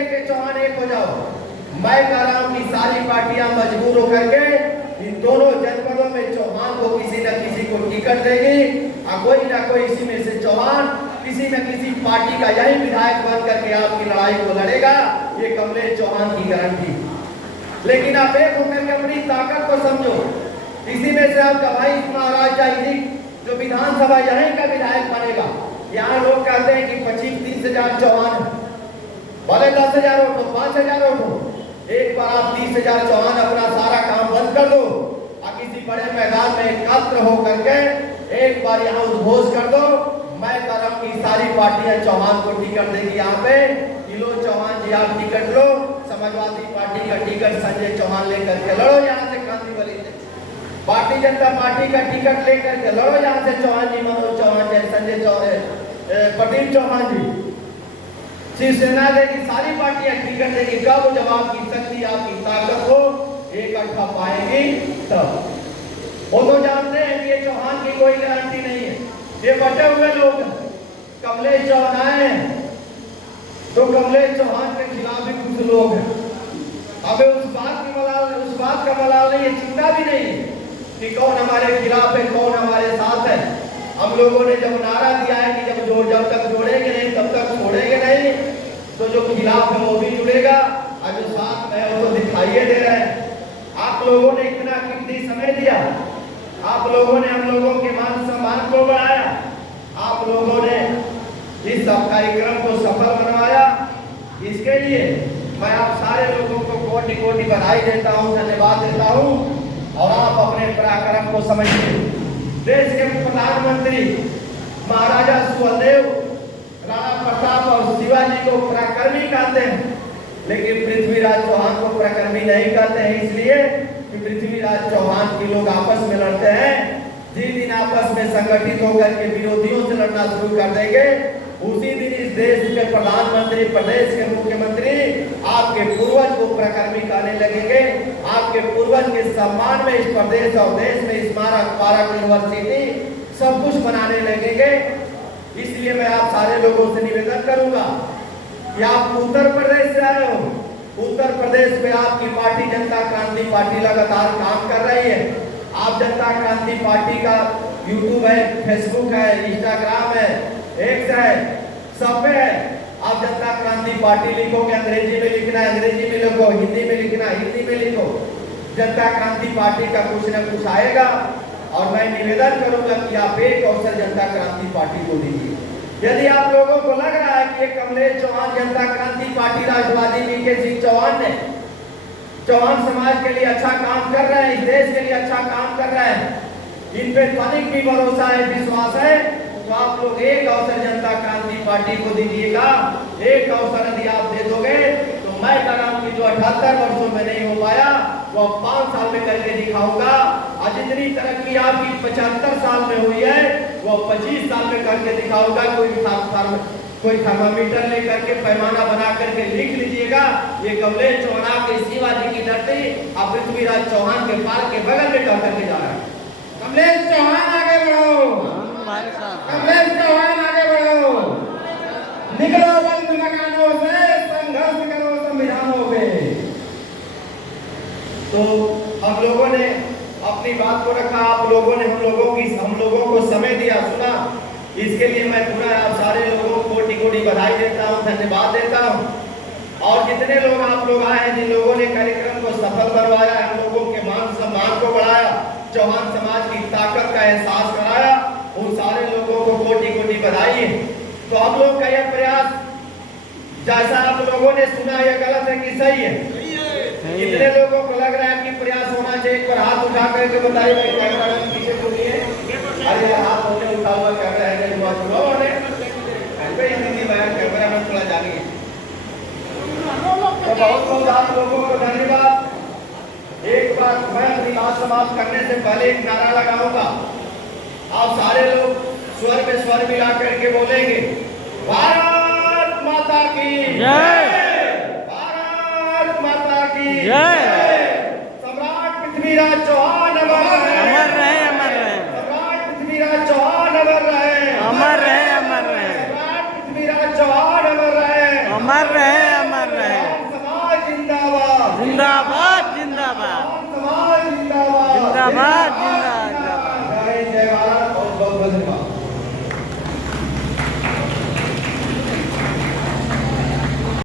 लेके चौहान एक हो जाओ। मैं कह रहा हूँ कि सारी पार्टियां मजबूर होकर के इन दोनों जनपदों में चौहान को किसी न किसी को टिकट देगी और कोई ना कोई इसी में से चौहान किसी न किसी पार्टी का यही विधायक बन करके आपकी लड़ाई को लड़ेगा। ये कमलेश चौहान की गारंटी। लेकिन आप एक होकर के अपनी ताकत को समझो। इसी में से आपका भाई महाराज जाएगी जो विधानसभा यहीं का विधायक बनेगा। यहाँ लोग कहते हैं कि 25-30,000 चौहान, भले 10,000 वोट हो, 5,000 वोट हो, एक बार आप 30,000 चौहान अपना सारा काम बंद कर दो और किसी बड़े मैदान में एकत्र होकर के एक बार यहाँ उद्घोष कर दो। मैं कह रहा हूँ कि सारी पार्टियां चौहान को टिकट देगी। यहाँ पे लो चौहान जी आप टिकट लो, समाजवादी पार्टी का टिकट संजय चौहान लेकर के लड़ो यहाँ से, क्रांति बली से भारतीय जनता पार्टी का टिकट लेकर के लड़ो यहाँ से, चौहान जी, मनोज चौहान जी, संजय चौहान, प्रदीप चौहान जी, शिवसेना देगी, सारी पार्टियां टिकट देगी। कब? जब आपकी शक्ति आपकी ताकत को इकट्ठा पाएंगी तब। वो तो जानते हैं कि ये चौहान की कोई गारंटी नहीं है, ये बटे हुए लोग हैं। कमलेश चौहान आए तो कमलेश चौहान के खिलाफ भी कुछ लोग हैं। अबे उस बात का मलाल नहीं है, चिंता भी नहीं है कि कौन हमारे खिलाफ है कौन हमारे साथ है। हम लोगों ने जब नारा दिया है कि जब तक जोड़ेंगे नहीं तब तक छोड़ेंगे नहीं, तो जो खिलाफ है वो भी जुड़ेगा और जो साथ में है वो तो दिखाई दे रहा है। आप लोगों ने इतना कीमती समय दिया, आप लोगों ने हम लोगों के मान सम्मान को बढ़ाया, आप लोगों ने इस कार्यक्रम को सफल बनवाया। इसके लिए मैं आप सारे लोगों को कोटि कोटि बधाई देता हूँ, धन्यवाद देता हूँ। और आप अपने पराक्रम को समझिए। देश के प्रधानमंत्री महाराजा सुहेलदेव, राणा प्रताप और शिवाजी को पराक्रमी कहते हैं, लेकिन पृथ्वीराज चौहान को पराक्रमी नहीं कहते हैं, इसलिए कि पृथ्वीराज चौहान के लोग आपस में लड़ते हैं। जिस दिन आपस में संगठित होकर के विरोधियों से लड़ना शुरू कर देंगे, उसी दिन इस देश के प्रधानमंत्री, प्रदेश के मुख्यमंत्री आपके पूर्वज को पराक्रमी कहने लगेंगे। आपके पूर्वज के सम्मान में इस प्रदेश और देश में स्मारक, पार्क, यूनिवर्सिटी सब कुछ बनाने लगेंगे। इसलिए मैं आप सारे लोगों से निवेदन करूंगा कि आप उत्तर प्रदेश से आए हो, उत्तर प्रदेश में आपकी पार्टी जनता क्रांति पार्टी लगातार काम कर रही है। आप जनता क्रांति पार्टी का यूट्यूब है, फेसबुक है, इंस्टाग्राम है, एक्स है, सब पे है। आप जनता क्रांति पार्टी लिखोगे, अंग्रेजी में लिखना है अंग्रेजी में लिखो, हिंदी में लिखना हिंदी में लिखो, जनता क्रांति पार्टी का कुछ न कुछ आएगा। और मैं निवेदन करूंगा कि आप एक अवसर जनता क्रांति पार्टी को दीजिए। यदि आप लोगों को लग रहा है कि कमलेश चौहान जनता क्रांति पार्टी राष्ट्रवादी वीके सिंह चौहान ने चौहान समाज के लिए अच्छा काम कर रहे हैं, इस देश के लिए अच्छा काम कर रहे हैं, इन पे तनिक भी भरोसा है, विश्वास है, तो आप लोग एक अवसर जनता क्रांति पार्टी को दीजिएगा। एक अवसर यदि आप दे दोगे तो मैं कह रहा हूं कि जो 78 वर्षों में नहीं हो पाया वो 5 साल में करके दिखाऊंगा। और जितनी तरक्की आपकी 75 साल में हुई है वो 25 साल में करके दिखाऊंगा। कोई थर्मामीटर लेकर के पैमाना बना करके लिख लीजिएगा, ये कमलेश चौहान के शिवाजी की धरती और पृथ्वीराज चौहान के पार के बगल में टह करके जा रहा है। कमलेश चौहान आगे बढ़ो, कमलेश चौहान आगे बढ़ो, निकलो बंद मकानों से, संघर्ष करो संविधानों पे। तो हम लोगों ने अपनी बात को रखा, आप लोगों ने हम लोगों को समय दिया, सुना, इसके लिए मैं पूरा आप सारे लोगों को कोटि कोटि बधाई देता हूँ, धन्यवाद देता हूँ। और जितने लोग आप लोग आए हैं, जिन लोगों ने कार्यक्रम को सफल करवाया, हम लोगों के मान सम्मान को बढ़ाया, चौहान समाज की ताकत का एहसास कराया, उन सारे लोगों को कोटि कोटि बधाई है। तो हम लोग का यह प्रयास, जैसा आप लोगों ने सुना, यह गलत है कि सही है? कितने लोगों को लग रहा है कि प्रयास होना चाहिए? एक बार हाथ उठा करके बताइए भाई, कैमरा पीछे बोलिए। अरे हाथ होने उठा हुआ कैमरा है, हिंदी बयान कैमरा में थोड़ा जानिए। तो बहुत बहुत आप लोगों को धन्यवाद। एक बार मैं अपनी बात समाप्त करने से पहले एक नारा लगाऊंगा, आप सारे लोग स्वर में स्वर मिला करके बोलेंगे, भारत माता की जय, भारत माता की जय। सम्राट पृथ्वीराज चौहान अमर रहे, अमर रहे, सम्राट पृथ्वीराज चौहान अमर रहे, अमर रहे, अमर रहे, सम्राट पृथ्वीराज चौहान अमर रहे, अमर रहे, अमर रहे। जिंदाबाद।